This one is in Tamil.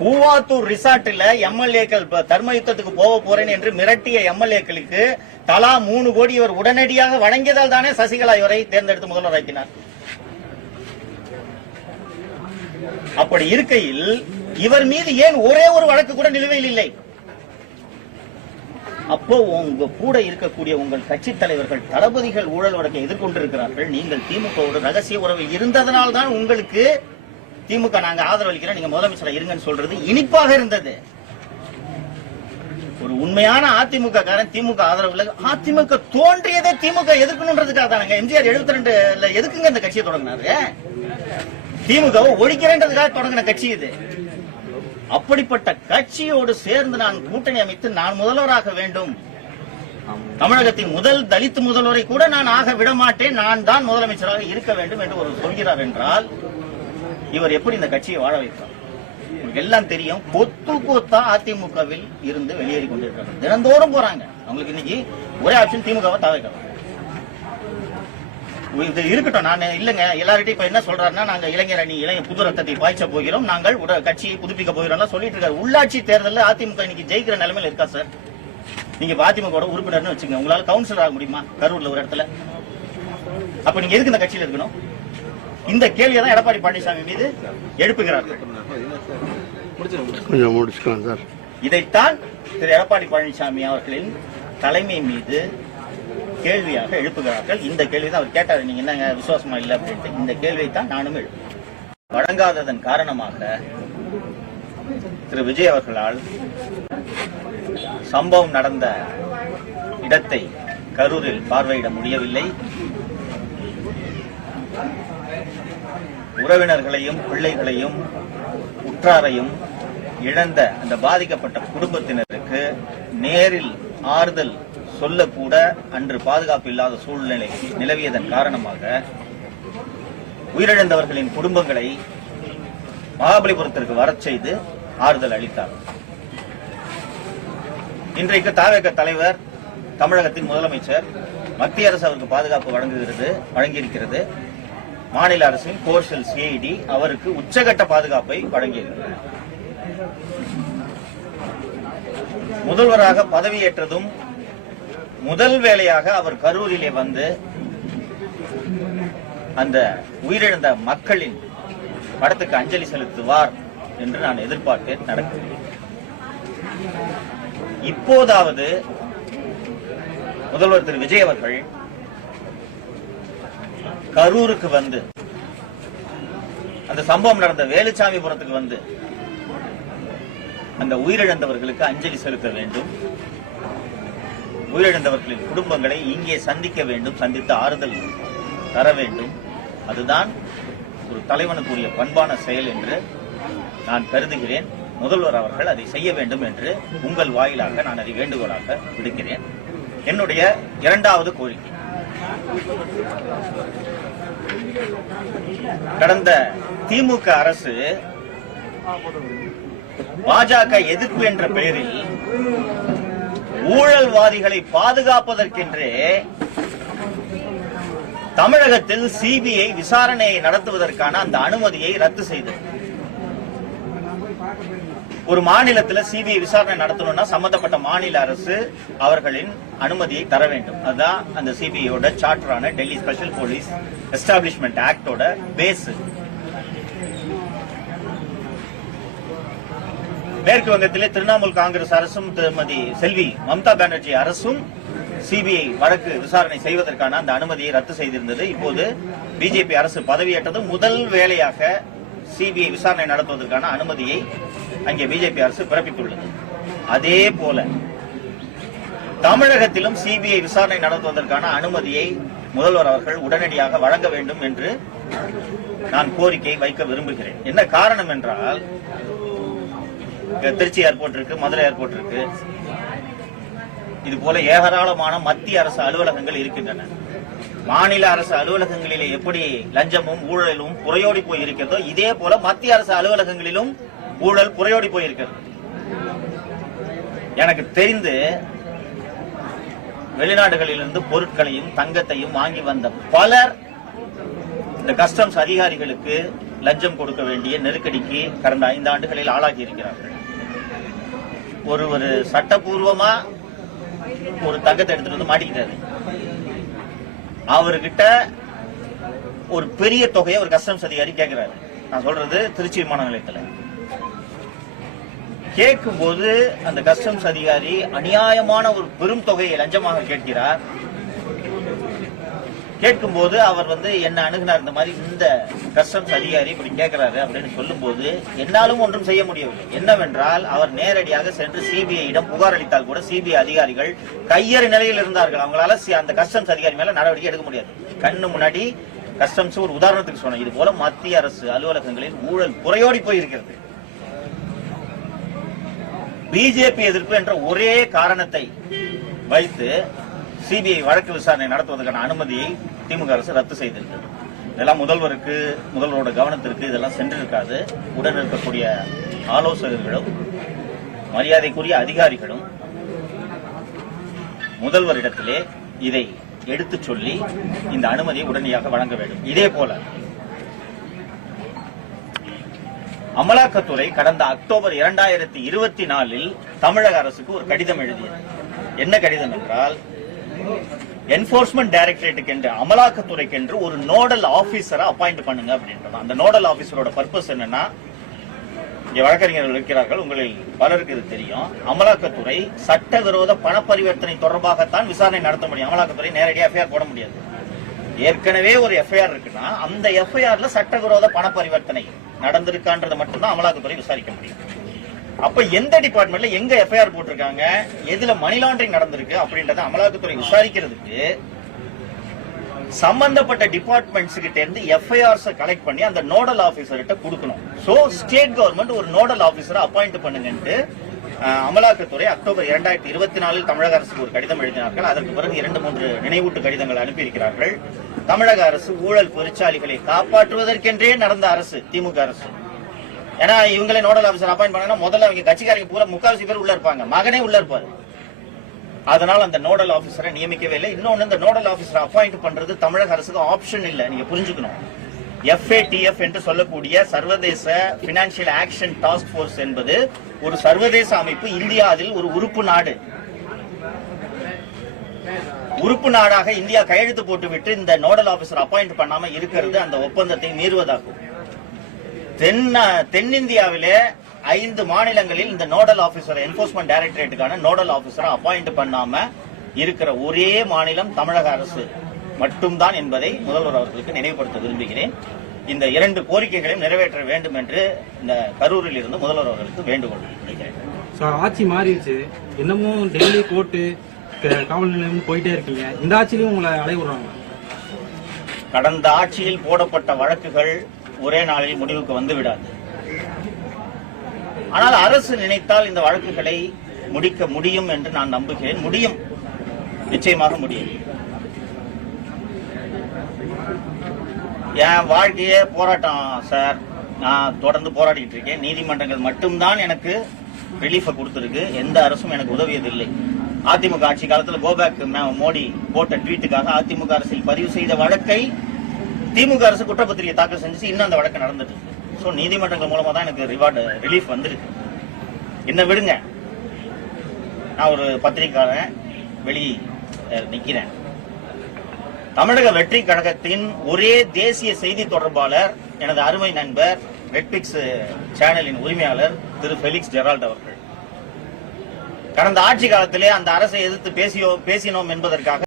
பூவாத்தூர் ரிசார்ட்ல எம்எல்ஏக்கள் தர்ம யுத்தத்துக்கு போக போறேன் என்று மிரட்டிய எம்எல்ஏக்களுக்கு தலா 3 கோடி இவர் உடனடியாக வழங்கியதால் தானே சசிகலா இவரை தேர்ந்தெடுத்து முதல்வராக்கினார். அப்படி இருக்கையில் இவர் மீது ஏன் ஒரே ஒரு வழக்கு கூட நிலுவையில் இல்லை? அப்போ உங்க கூட இருக்கக்கூடிய உங்கள் கட்சி தலைவர்கள் தளபதிகள் ஊழல் வழக்கை எதிர்கொண்டிருக்கிறார்கள். நீங்கள் திமுகவோடு ரகசிய உறவு இருந்ததனால் தான் உங்களுக்கு திமுக நாங்க ஆதரவு அளிக்கிறோம், நீங்க முதலமைச்சர் இருங்கன்னு சொல்றது இனிப்பாக இருந்தது. ஒரு உண்மையான அதிமுக காரன் திமுக ஆதரவு, அதிமுக தோன்றியதே திமுக எதிர்க்கணுன்றதுக்காக தானங்க. எம்ஜிஆர் 72 எதுக்குங்க இந்த கட்சியை தொடங்கினாரு? திமுகவை ஒழிக்கிறேன்றதுக்காக தொடங்கின கட்சி இது. அப்படிப்பட்ட கட்சியோடு சேர்ந்து நான் கூட்டணி அமைத்து நான் முதல்வராக வேண்டும், தமிழகத்தின் முதல் தலித் முதல்வரை கூட நான் ஆக விட மாட்டேன், நான் தான் முதலமைச்சராக இருக்க வேண்டும் என்று ஒரு சொல்கிறார் என்றால் இவர் எப்படி இந்த கட்சியை வாழ வைத்தார்? எல்லாம் தெரியும். கொத்து கொத்தா அதிமுகவில் இருந்து வெளியேறி கொண்டிருக்காங்க, தினந்தோறும் போறாங்க. அவங்களுக்கு இன்னைக்கு ஒரே ஆப்ஷன் திமுகவை தவிர்க்கலாம். இது இருக்கட்டும், நான் இல்லங்க எல்லார்கிட்டையும் இப்ப என்ன சொல்றாருன்னா, நாங்க இளைஞர் அணி புது ரத்தத்தை பாய்ச்ச போகிறோம், நாங்கள் கட்சியை புதுப்பிக்க போகிறோம் சொல்லிட்டு இருக்காரு. உள்ளாட்சி தேர்தலில் அதிமுக இன்னைக்கு ஜெயிக்கிற நிலைமையில இருக்கா சார்? நீங்க அதிமுக உறுப்பினர்னு வச்சுங்க, உங்களால கவுன்சிலர் ஆக முடியுமா கரூர்ல ஒரு இடத்துல? அப்ப நீங்க எதுக்கு இந்த கட்சியில இருக்கணும்? இந்த கேள்வியை தான் எடப்பாடி பழனிசாமி மீது எழுப்புகிறார்கள். இதைத்தான் திரு எடப்பாடி பழனிசாமி அவர்களின் தலைமை மீது கேள்வியாக எழுப்புகிறார்கள். இந்த கேள்வி தான் அவர் கேட்டார், நீங்க என்னங்க விசுவாசமா இல்லை அப்படின்ட்டு. இந்த கேள்வியை தான் நானும் எழுப்புகிறேன். வழங்காததன் காரணமாக திரு விஜய் அவர்களால் சம்பவம் நடந்த இடத்தை கரூரில் பார்வையிட முடியவில்லை. உறவினர்களையும் பிள்ளைகளையும் உற்றாரையும் இழந்த அந்த பாதிக்கப்பட்ட குடும்பத்தினருக்கு நேரில் ஆறுதல் சொல்லக்கூட அன்று பாதுகாப்பு இல்லாத சூழ்நிலை நிலவியதன் காரணமாக உயிரிழந்தவர்களின் குடும்பங்களை மகாபலிபுரத்திற்கு வரச் செய்து ஆறுதல் அளித்தார். இன்றைக்கு தவேக தலைவர், தமிழகத்தின் முதலமைச்சர், மத்திய அரசு அவருக்கு பாதுகாப்பு வழங்கியிருக்கிறது. மாநில அரசின் கோர்ஷல் சிஐடி அவருக்கு உச்சகட்ட பாதுகாப்பை வழங்கியிருக்கிறது. முதல்வராக பதவியேற்றதும் முதல் வேளையாக அவர் கரூரிலே வந்து அந்த உயிரிழந்த மக்களின் படத்துக்கு அஞ்சலி செலுத்துவார் என்று நான் எதிர்பார்த்தேன். நடக்கவில்லை. இப்போதாவது முதல்வர் திரு விஜய் அவர்கள் கரூருக்கு வந்து அந்த சம்பவம் நடந்த வேலுச்சாமிபுரத்துக்கு வந்து அந்த உயிரிழந்தவர்களுக்கு அஞ்சலி செலுத்த வேண்டும், உயிரிழந்தவர்களின் குடும்பங்களை இங்கே சந்திக்க வேண்டும், சந்தித்து ஆறுதல் தர வேண்டும். அதுதான் ஒரு தலைவனுக்குரிய பண்பான செயல் என்று நான் கருதுகிறேன். முதல்வர் அவர்கள் அதை செய்ய வேண்டும் என்று உங்கள் வாயிலாக நான் அதை வேண்டுகோளாக விடுக்கிறேன். என்னுடைய இரண்டாவது கோரிக்கை, கடந்த திமுக அரசு பாஜக எதிர்ப்பு என்ற பெயரில் ஊழல்வாதிகளை பாதுகாப்பதற்கென்றே தமிழகத்தில் சிபிஐ விசாரணையை நடத்துவதற்கான அந்த அனுமதியை ரத்து செய்தது. ஒரு மாநிலத்தில் சிபிஐ விசாரணை நடத்தணும்னா சம்பந்தப்பட்ட மாநில அரசு அவர்களின் அனுமதியை தர வேண்டும். அதுதான் அந்த சிபிஐயோட சார்ட்டரான டெல்லி ஸ்பெஷல் போலீஸ் எஸ்டாப்ளிஷ்மெண்ட் ஆக்டோட பேஸ். மேற்கு வங்கத்திலே திரிணாமுல் காங்கிரஸ் அரசும் திருமதி செல்வி மம்தா பானர்ஜி அரசும் சிபிஐ வழக்கு விசாரணை செய்வதற்கான அந்த அனுமதியை ரத்து செய்திருந்தது. இப்போது பிஜேபி அரசு பதவியேற்றது முதல் வேளையாக சிபிஐ விசாரணை நடத்துவதற்கான அனுமதியை அங்கே பிஜேபி அரசு பிறப்பித்துள்ளது. அதே போல தமிழகத்திலும் சிபிஐ விசாரணை நடத்துவதற்கான அனுமதியை முதல்வர் அவர்கள் உடனடியாக வழங்க வேண்டும் என்று நான் கோரிக்கை வைக்க விரும்புகிறேன். என்ன காரணம் என்றால், திருச்சி ஏர்போர்ட் இருக்கு, மதுரை ஏர்போர்ட் இருக்கு, இது போல ஏராளமான மத்திய அரசு அலுவலகங்கள் இருக்கின்றன. மாநில அரசு அலுவலகங்களிலே எப்படி லஞ்சமும் ஊழலும் புரையோடி போய் இருக்கிறதோ, இதே போல மத்திய அரசு அலுவலகங்களிலும் ஊழல் புரையோடி போயிருக்கிறது. எனக்கு தெரிந்து வெளிநாடுகளிலிருந்து பொருட்களையும் தங்கத்தையும் வாங்கி வந்த பலர் இந்த கஸ்டம்ஸ் அதிகாரிகளுக்கு லஞ்சம் கொடுக்க வேண்டிய நெருக்கடிக்கு கடந்த 5 ஆண்டுகளில் ஆளாகி இருக்கிறார்கள். ஒரு சட்டபூர்வமா ஒரு தங்கத்தை எடுத்துட்டு வந்து மாட்டிக்கிட்டாரு. அவர்கிட்ட ஒரு பெரிய தொகையை ஒரு கஸ்டம்ஸ் அதிகாரி கேட்கிறாரு. நான் சொல்றது திருச்சி விமான நிலையத்துல கேட்கும் போது அந்த கஸ்டம்ஸ் அதிகாரி அநியாயமான ஒரு பெரும் தொகையை லஞ்சமாக கேட்கிறார். கேட்கும் போது அவர் என்ன அணுகினார், இந்த மாதிரி இந்த கஸ்டம்ஸ் அதிகாரி இப்படி கேட்கிறாரு அப்படின்னு சொல்லும் போது என்னாலும் ஒன்றும் செய்ய முடியவில்லை. என்னவென்றால் அவர் நேரடியாக சென்று சிபிஐயிடம் புகார் அளித்தால் கூட சிபிஐ அதிகாரிகள் கையறு நிலையில் இருந்தார்கள். அவங்களால அந்த கஸ்டம்ஸ் அதிகாரி மேல நடவடிக்கை எடுக்க முடியாது. கண்ணு முன்னாடி கஸ்டம்ஸ் ஒரு உதாரணத்துக்கு சொன்ன, இது போல மத்திய அரசு அலுவலகங்களில் ஊழல் புறையோடி போயிருக்கிறது. பிஜேபி எதிர்ப்பு என்ற ஒரே காரணத்தை வைத்து சிபிஐ வழக்கு விசாரணை நடத்துவதற்கான அனுமதியை திமுக அரசு ரத்து செய்திருக்கிறது. இதெல்லாம் முதல்வரோட கவனத்திற்கு இதெல்லாம் சென்றிருக்காது. உடன் இருக்கக்கூடிய ஆலோசகர்களும் மரியாதைக்குரிய அதிகாரிகளும் முதல்வரிடத்திலே இதை எடுத்து சொல்லி இந்த அனுமதியை உடனடியாக வழங்க வேண்டும். இதே போல அமலாக்கத்துறை கடந்த அக்டோபர் 2024 தமிழக அரசுக்கு ஒரு கடிதம் எழுதியது. என்ன கடிதம் என்றால், என்போர்ஸ்மெண்ட் டைரக்டரேட்டுக்கு என்று அமலாக்கத்துறைக்கு என்று ஒரு நோடல் ஆபீசரை அப்பாயிண்ட் பண்ணுங்க அப்படின்றது. அந்த நோடல் ஆபீசரோட பர்பஸ் என்னன்னா, இங்க வழக்கறிஞர்கள் இருக்கிறார்கள், உங்களில் பலருக்கு இது தெரியும். அமலாக்கத்துறை சட்டவிரோத பண பரிவர்த்தனை தொடர்பாகத்தான் விசாரணை நடத்த முடியும். அமலாக்கத்துறை நேரடியாக எஃப்ஐஆர் போட முடியாது. ஏற்கனவே ஒரு எஃப்ஐஆர் இருக்குன்னா அந்த எஃப்ஐஆர்ல சட்டவிரோத பண பரிவர்த்தனை நடந்திருக்கான்றது மட்டும்தான் அமலாக்கத்துறை விசாரிக்க முடியும். அப்ப எந்த டிபார்ட்மெண்ட்ல எங்க எஃப்ஐஆர் போட்டிருக்காங்க, எதுல மணி லாண்டரிங் நடந்திருக்கு அப்படின்றத அமலாக்கத்துறை விசாரிக்கிறதுக்கு சம்பந்தப்பட்ட டிபார்ட்மெண்ட்ஸ் கிட்ட இருந்து எஃப்ஐஆர்ஸ் கலெக்ட் பண்ணி அந்த நோடல் ஆபீசர்கிட்ட கொடுக்கணும். சோ ஸ்டேட் கவர்மெண்ட் ஒரு நோடல் ஆபீசரை அப்பாயிண்ட் பண்ணுங்கன்ட்டு அமலாக்கத்துறை அக்டோபர் 2024 தமிழக அரசுக்கு ஒரு கடிதம் எழுதினார்கள். அதற்கு பிறகு 2-3 நினைவூட்டு கடிதங்கள் அனுப்பியிருக்கிறார்கள். தமிழக அரசு ஊழல் பெருச்சாளிகளை காப்பாற்றுவதற்கென்றே நடந்த அரசு திமுக அரசு. ஏன்னா இவங்களே நோடல் ஆபீசர் அப்பாயிண்ட் பண்ணா முதல்ல அவங்க கட்சிக்காரங்க பூரா 3/4 பேர் உள்ள இருப்பாங்க, மகனே உள்ள இருப்பாரு. அதனால அந்த நோடல் ஆபீசரை நியமிக்கவே இல்லை. இன்னொன்னு, இந்த நோடல் ஆபீசரை அப்பாயிண்ட் பண்றது தமிழக அரசுக்கு ஆப்ஷன் இல்ல. நீங்க புரிஞ்சுக்கணும். FATF என்று சொல்லக்கூடிய சர்வதேச பினான்சியல் ஆக்ஷன் டாஸ்க் போர்ஸ் என்பது ஒரு சர்வதேச அமைப்பு. இந்தியா அதில் ஒரு உறுப்பு நாடு. உறுப்பு நாடாக இந்தியா கையெழுத்து போட்டுவிட்டு இந்த நோடல் ஆபீசர் அப்பாயிண்ட் பண்ணாம இருக்கிறது அந்த ஒப்பந்தத்தை மீறுவதாகும். தென்னிந்தியாவிலே 5 மாநிலங்களில் இந்த நோடல் ஆபீசர் என்போர்ஸ்மெண்ட் டைரக்டரேட்டுக்கான நோடல் ஆபீசரை அப்பாயிண்ட் பண்ணாம இருக்கிற ஒரே மாநிலம் தமிழக அரசு மட்டும்தான் என்பதை முதல்வர் அவர்களுக்கு நினைவுபடுத்த விரும்புகிறேன். இந்த 2 கோரிக்கைகளையும் நிறைவேற்ற வேண்டும் என்று இந்த கரூரில் இருந்து முதல்வர் அவர்களுக்கு வேண்டுகோள் வைக்கிறேன். ஆட்சி மாறிடுச்சு, இன்னமும் டெல்லி கோர்ட்டு காவல் நிலையம் போயிட்டே இருக்கீங்க. இந்த ஆட்சியிலும் உங்களை அலைவுறாங்க. கடந்த ஆட்சியில் போடப்பட்ட வழக்குகள் ஒரே நாளில் முடிவுக்கு வந்து விடாது. ஆனால் அரசு நினைத்தால் இந்த வழக்குகளை முடிக்க முடியும் என்று நான் நம்புகிறேன். முடியும், நிச்சயமாக முடியும். என் வாழ்க்கையே போராட்டம் சார். நான் தொடர்ந்து போராடிட்டு இருக்கேன். நீதிமன்றங்கள் மட்டும்தான் எனக்கு ரிலீஃபை கொடுத்திருக்கு. எந்த அரசும் எனக்கு உதவியதில்லை. அதிமுக ஆட்சி காலத்தில் கோபேக் மோடி போட்ட ட்வீட்டுக்காக அதிமுக அரசில் பதிவு செய்த வழக்கை திமுக அரசு குற்றப்பத்திரிகை தாக்கல் செஞ்சு இன்னும் அந்த வழக்கு நடந்துட்டு இருக்கு. ஸோ நீதிமன்றங்கள் மூலமா தான் எனக்கு ரிலீஃப் வந்திருக்கு. என்ன விடுங்க, நான் ஒரு பத்திரிகையாளன், வெளி நிக்கிறேன். தமிழக வெற்றி கழகத்தின் ஒரே தேசிய செய்தி தொடர்பாளர் எனது அருமை நண்பர் ரெட்பிக்ஸ் சேனலின் உரிமையாளர் திரு ஃபெலிக்ஸ் ஜெரால்ட் அவர்கள் கடந்த ஆட்சி காலத்திலே அந்த அரசை எதிர்த்து பேசினோம் என்பதற்காக